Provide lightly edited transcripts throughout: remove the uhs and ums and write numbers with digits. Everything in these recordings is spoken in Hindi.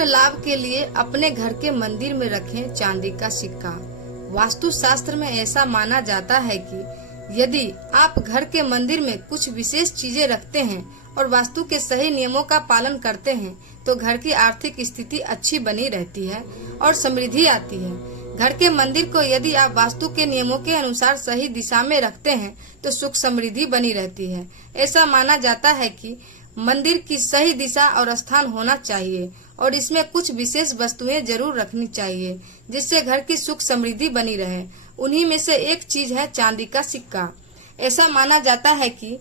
धन लाभ के लिए अपने घर के मंदिर में रखें चांदी का सिक्का। वास्तु शास्त्र में ऐसा माना जाता है कि यदि आप घर के मंदिर में कुछ विशेष चीजें रखते हैं और वास्तु के सही नियमों का पालन करते हैं तो घर की आर्थिक स्थिति अच्छी बनी रहती है और समृद्धि आती है। घर के मंदिर को यदि आप वास्तु के नियमों के अनुसार सही दिशा में रखते हैं तो सुख समृद्धि बनी रहती है। ऐसा माना जाता है कि मंदिर की सही दिशा और स्थान होना चाहिए और इसमें कुछ विशेष वस्तुएं जरूर रखनी चाहिए जिससे घर की सुख समृद्धि बनी रहे। उन्हीं में से एक चीज है चांदी का सिक्का। ऐसा माना जाता है कि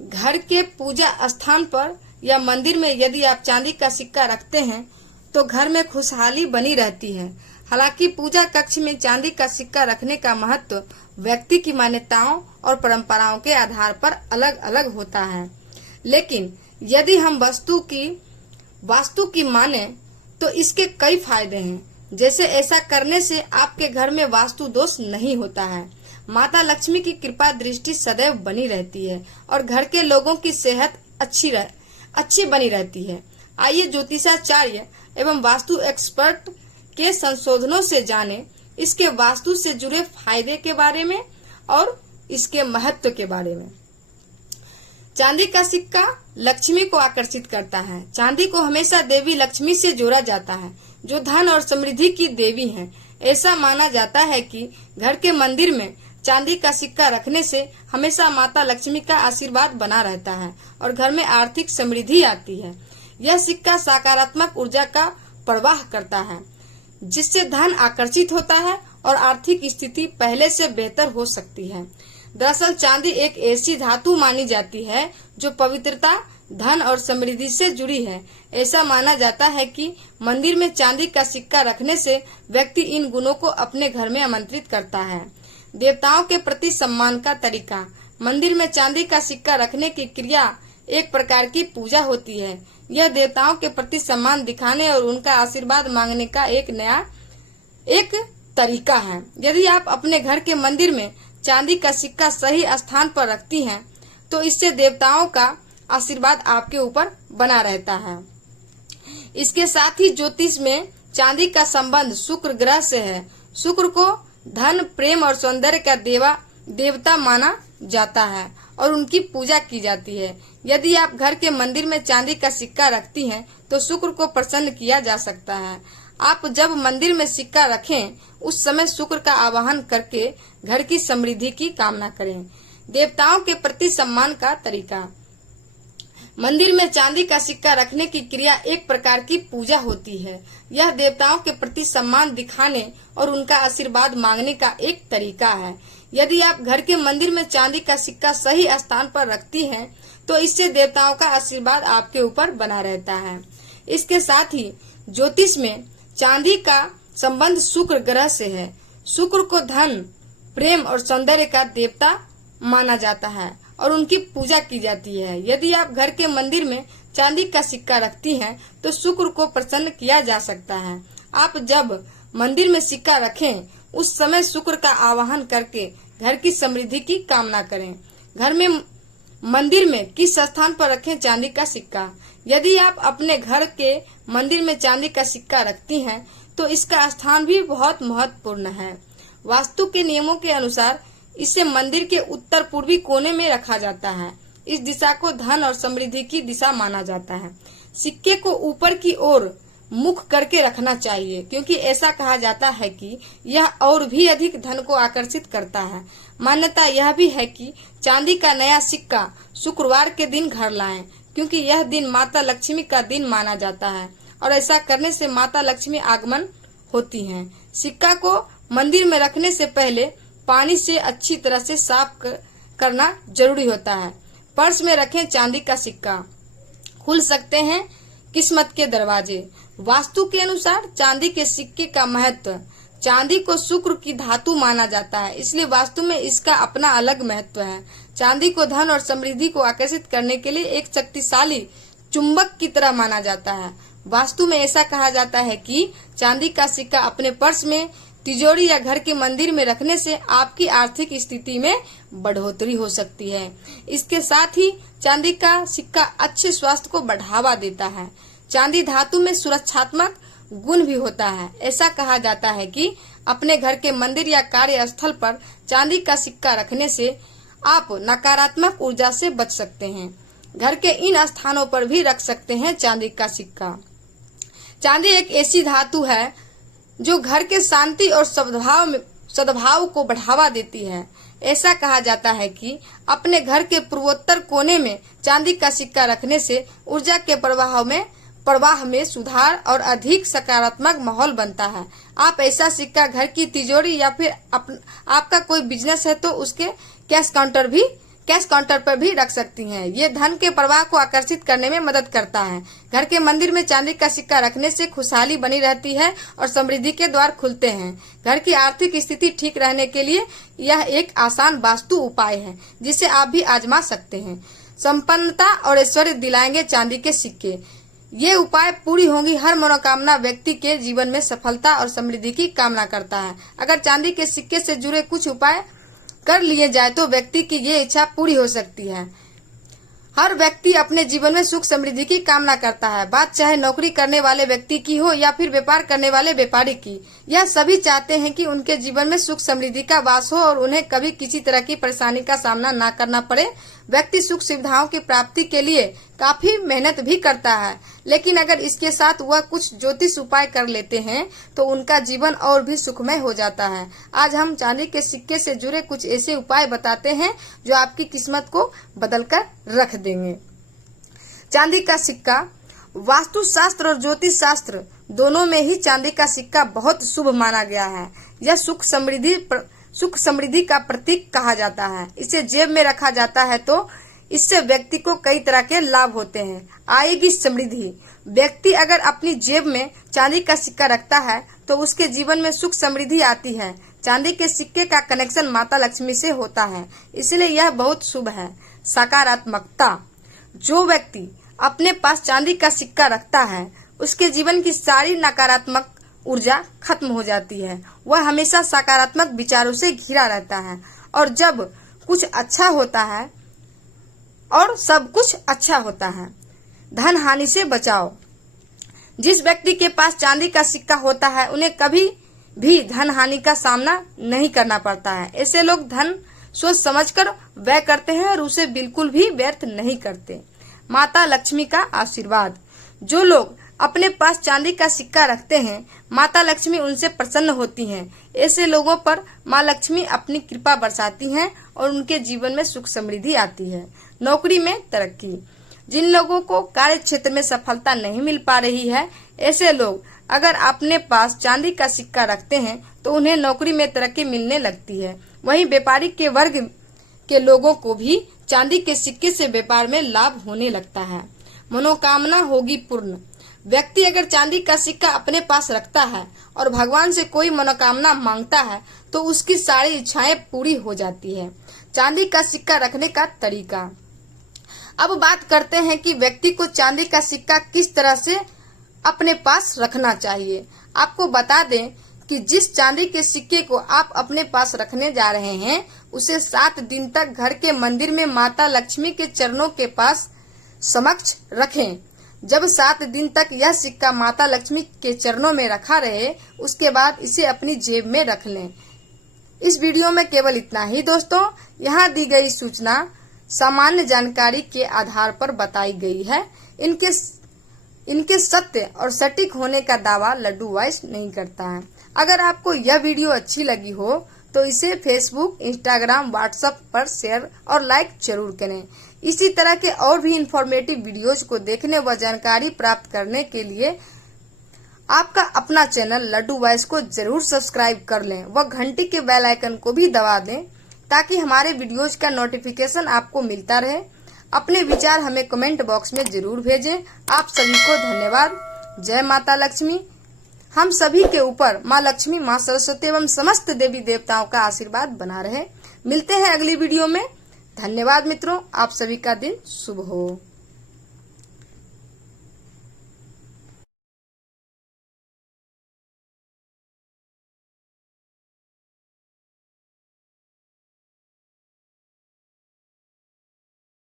घर के पूजा स्थान पर या मंदिर में यदि आप चांदी का सिक्का रखते हैं तो घर में खुशहाली बनी रहती है। हालांकि पूजा कक्ष में चांदी का सिक्का रखने का महत्व व्यक्ति की मान्यताओं और परंपराओं के आधार पर अलग अलग होता है, लेकिन यदि हम वास्तु की माने तो इसके कई फायदे हैं। जैसे ऐसा करने से आपके घर में वास्तु दोष नहीं होता है, माता लक्ष्मी की कृपा दृष्टि सदैव बनी रहती है और घर के लोगों की सेहत अच्छी बनी रहती है। आइए ज्योतिषाचार्य एवं वास्तु एक्सपर्ट के संशोधनों से जाने इसके वास्तु से जुड़े फायदे के बारे में और इसके महत्व के बारे में। चांदी का सिक्का लक्ष्मी को आकर्षित करता है। चांदी को हमेशा देवी लक्ष्मी से जोड़ा जाता है जो धन और समृद्धि की देवी हैं। ऐसा माना जाता है कि घर के मंदिर में चांदी का सिक्का रखने से हमेशा माता लक्ष्मी का आशीर्वाद बना रहता है और घर में आर्थिक समृद्धि आती है। यह सिक्का सकारात्मक ऊर्जा का प्रवाह करता है जिससे धन आकर्षित होता है और आर्थिक स्थिति पहले से बेहतर हो सकती है। दरअसल चांदी एक ऐसी धातु मानी जाती है जो पवित्रता, धन और समृद्धि से जुड़ी है। ऐसा माना जाता है कि मंदिर में चांदी का सिक्का रखने से व्यक्ति इन गुणों को अपने घर में आमंत्रित करता है। देवताओं के प्रति सम्मान का तरीका। मंदिर में चांदी का सिक्का रखने की क्रिया एक प्रकार की पूजा होती है। यह देवताओं के प्रति सम्मान दिखाने और उनका आशीर्वाद मांगने का एक तरीका है। यदि आप अपने घर के मंदिर में चांदी का सिक्का सही स्थान पर रखती हैं तो इससे देवताओं का आशीर्वाद आपके ऊपर बना रहता है। इसके साथ ही ज्योतिष में चांदी का संबंध शुक्र ग्रह से है। शुक्र को धन, प्रेम और सौंदर्य का देवता माना जाता है और उनकी पूजा की जाती है। यदि आप घर के मंदिर में चांदी का सिक्का रखती हैं तो शुक्र को प्रसन्न किया जा सकता है। आप जब मंदिर में सिक्का रखें उस समय शुक्र का आवाहन करके घर की समृद्धि की कामना करें। देवताओं के प्रति सम्मान का तरीका। मंदिर में चांदी का सिक्का रखने की क्रिया एक प्रकार की पूजा होती है। यह देवताओं के प्रति सम्मान दिखाने और उनका आशीर्वाद मांगने का एक तरीका है। यदि आप घर के मंदिर में चांदी का सिक्का सही स्थान पर रखती हैं तो इससे देवताओं का आशीर्वाद आपके ऊपर बना रहता है। इसके साथ ही ज्योतिष में चांदी का संबंध शुक्र ग्रह से है। शुक्र को धन, प्रेम और सौंदर्य का देवता माना जाता है और उनकी पूजा की जाती है। यदि आप घर के मंदिर में चांदी का सिक्का रखती हैं तो शुक्र को प्रसन्न किया जा सकता है। आप जब मंदिर में सिक्का रखें उस समय शुक्र का आवाहन करके घर की समृद्धि की कामना करें। घर में मंदिर में किस स्थान पर रखें चांदी का सिक्का। यदि आप अपने घर के मंदिर में चांदी का सिक्का रखती हैं तो इसका स्थान भी बहुत महत्वपूर्ण है। वास्तु के नियमों के अनुसार इसे मंदिर के उत्तर पूर्वी कोने में रखा जाता है। इस दिशा को धन और समृद्धि की दिशा माना जाता है। सिक्के को ऊपर की ओर मुख करके रखना चाहिए क्योंकि ऐसा कहा जाता है कि यह और भी अधिक धन को आकर्षित करता है। मान्यता यह भी है कि चांदी का नया सिक्का शुक्रवार के दिन घर लाएं क्योंकि यह दिन माता लक्ष्मी का दिन माना जाता है और ऐसा करने से माता लक्ष्मी आगमन होती हैं। सिक्का को मंदिर में रखने से पहले पानी से अच्छी तरह से साफ करना जरूरी होता है। पर्स में रखें चांदी का सिक्का। खुल सकते हैं किस्मत के दरवाजे। वास्तु के अनुसार चांदी के सिक्के का महत्व। चांदी को शुक्र की धातु माना जाता है, इसलिए वास्तु में इसका अपना अलग महत्व है। चांदी को धन और समृद्धि को आकर्षित करने के लिए एक शक्तिशाली चुंबक की तरह माना जाता है। वास्तु में ऐसा कहा जाता है कि चांदी का सिक्का अपने पर्स में, तिजोरी या घर के मंदिर में रखने से आपकी आर्थिक स्थिति में बढ़ोतरी हो सकती है। इसके साथ ही चांदी का सिक्का अच्छे स्वास्थ्य को बढ़ावा देता है। चांदी धातु में सुरक्षात्मक गुण भी होता है। ऐसा कहा जाता है कि अपने घर के मंदिर या कार्यस्थल पर चांदी का सिक्का रखने से आप नकारात्मक ऊर्जा से बच सकते हैं। घर के इन स्थानों पर भी रख सकते हैं चांदी का सिक्का। चांदी एक ऐसी धातु है जो घर के शांति और सद्भाव को बढ़ावा देती है। ऐसा कहा जाता है कि अपने घर के पूर्वोत्तर कोने में चांदी का सिक्का रखने से ऊर्जा के प्रवाह में सुधार और अधिक सकारात्मक माहौल बनता है। आप ऐसा सिक्का घर की तिजोरी या फिर आपका कोई बिजनेस है तो उसके कैश काउंटर पर भी रख सकती हैं। ये धन के प्रवाह को आकर्षित करने में मदद करता है। घर के मंदिर में चांदी का सिक्का रखने से खुशहाली बनी रहती है और समृद्धि के द्वार खुलते हैं। घर की आर्थिक स्थिति ठीक रहने के लिए यह एक आसान वास्तु उपाय है जिसे आप भी आजमा सकते हैं। संपन्नता और ऐश्वर्य दिलाएंगे चांदी के सिक्के। ये उपाय पूरी होंगी हर मनोकामना व्यक्ति के जीवन में सफलता और समृद्धि की कामना करता है। अगर चांदी के सिक्के से जुड़े कुछ उपाय कर लिए जाए तो व्यक्ति की ये इच्छा पूरी हो सकती है। हर व्यक्ति अपने जीवन में सुख समृद्धि की कामना करता है, बात चाहे नौकरी करने वाले व्यक्ति की हो या फिर व्यापार करने वाले व्यापारी की। यह सभी चाहते हैं कि उनके जीवन में सुख समृद्धि का वास हो और उन्हें कभी किसी तरह की परेशानी का सामना न करना पड़े। व्यक्ति सुख सुविधाओं की प्राप्ति के लिए काफी मेहनत भी करता है, लेकिन अगर इसके साथ वह कुछ ज्योतिष उपाय कर लेते हैं तो उनका जीवन और भी सुखमय हो जाता है। आज हम चांदी के सिक्के से जुड़े कुछ ऐसे उपाय बताते हैं जो आपकी किस्मत को बदलकर रख देंगे। चांदी का सिक्का। वास्तु शास्त्र और ज्योतिष शास्त्र दोनों में ही चांदी का सिक्का बहुत शुभ माना गया है। यह सुख समृद्धि का प्रतीक कहा जाता है। इसे जेब में रखा जाता है तो इससे व्यक्ति को कई तरह के लाभ होते हैं। आएगी समृद्धि। व्यक्ति अगर अपनी जेब में चांदी का सिक्का रखता है तो उसके जीवन में सुख समृद्धि आती है। चांदी के सिक्के का कनेक्शन माता लक्ष्मी से होता है, इसलिए यह बहुत शुभ है। सकारात्मकता। जो व्यक्ति अपने पास चांदी का सिक्का रखता है उसके जीवन की सारी नकारात्मक ऊर्जा खत्म हो जाती है। वह हमेशा सकारात्मक विचारों से घिरा रहता है और जब कुछ अच्छा होता है और सब कुछ अच्छा होता है। धन हानि से बचाओ। जिस व्यक्ति के पास चांदी का सिक्का होता है उन्हें कभी भी धन हानि का सामना नहीं करना पड़ता है। ऐसे लोग धन सोच समझकर व्यय करते हैं और उसे बिल्कुल भी व्यर्थ नहीं करते। माता लक्ष्मी का आशीर्वाद। जो लोग अपने पास चांदी का सिक्का रखते हैं माता लक्ष्मी उनसे प्रसन्न होती हैं। ऐसे लोगों पर माँ लक्ष्मी अपनी कृपा बरसाती हैं और उनके जीवन में सुख समृद्धि आती है। नौकरी में तरक्की। जिन लोगों को कार्य क्षेत्र में सफलता नहीं मिल पा रही है, ऐसे लोग अगर अपने पास चांदी का सिक्का रखते हैं तो उन्हें नौकरी में तरक्की मिलने लगती है। वहीं व्यापारी के वर्ग के लोगों को भी चांदी के सिक्के से व्यापार में लाभ होने लगता है। मनोकामना होगी पूर्ण। व्यक्ति अगर चांदी का सिक्का अपने पास रखता है और भगवान से कोई मनोकामना मांगता है तो उसकी सारी इच्छाएं पूरी हो जाती है। चांदी का सिक्का रखने का तरीका। अब बात करते हैं कि व्यक्ति को चांदी का सिक्का किस तरह से अपने पास रखना चाहिए। आपको बता दें कि जिस चांदी के सिक्के को आप अपने पास रखने जा रहे हैं उसे 7 दिन तक घर के मंदिर में माता लक्ष्मी के चरणों के पास समक्ष रखें। जब 7 दिन तक यह सिक्का माता लक्ष्मी के चरणों में रखा रहे उसके बाद इसे अपनी जेब में रख लें। इस वीडियो में केवल इतना ही दोस्तों। यहाँ दी गई सूचना सामान्य जानकारी के आधार पर बताई गई है। इनके सत्य और सटीक होने का दावा लड्डू वॉइस नहीं करता है। अगर आपको यह वीडियो अच्छी लगी हो तो इसे फेसबुक, इंस्टाग्राम, व्हाट्सएप पर शेयर और लाइक जरूर करें। इसी तरह के और भी इंफॉर्मेटिव वीडियोज को देखने व जानकारी प्राप्त करने के लिए आपका अपना चैनल लड्डू वॉइस को जरूर सब्सक्राइब कर लें व घंटी के बेल आइकन को भी दबा दें ताकि हमारे वीडियोज का नोटिफिकेशन आपको मिलता रहे। अपने विचार हमें कमेंट बॉक्स में जरूर भेजें। आप सभी को धन्यवाद। जय माता लक्ष्मी। हम सभी के ऊपर माँ लक्ष्मी, माँ सरस्वती एवं समस्त देवी देवताओं का आशीर्वाद बना रहे। मिलते हैं अगली वीडियो में। धन्यवाद मित्रों। आप सभी का दिन शुभ हो।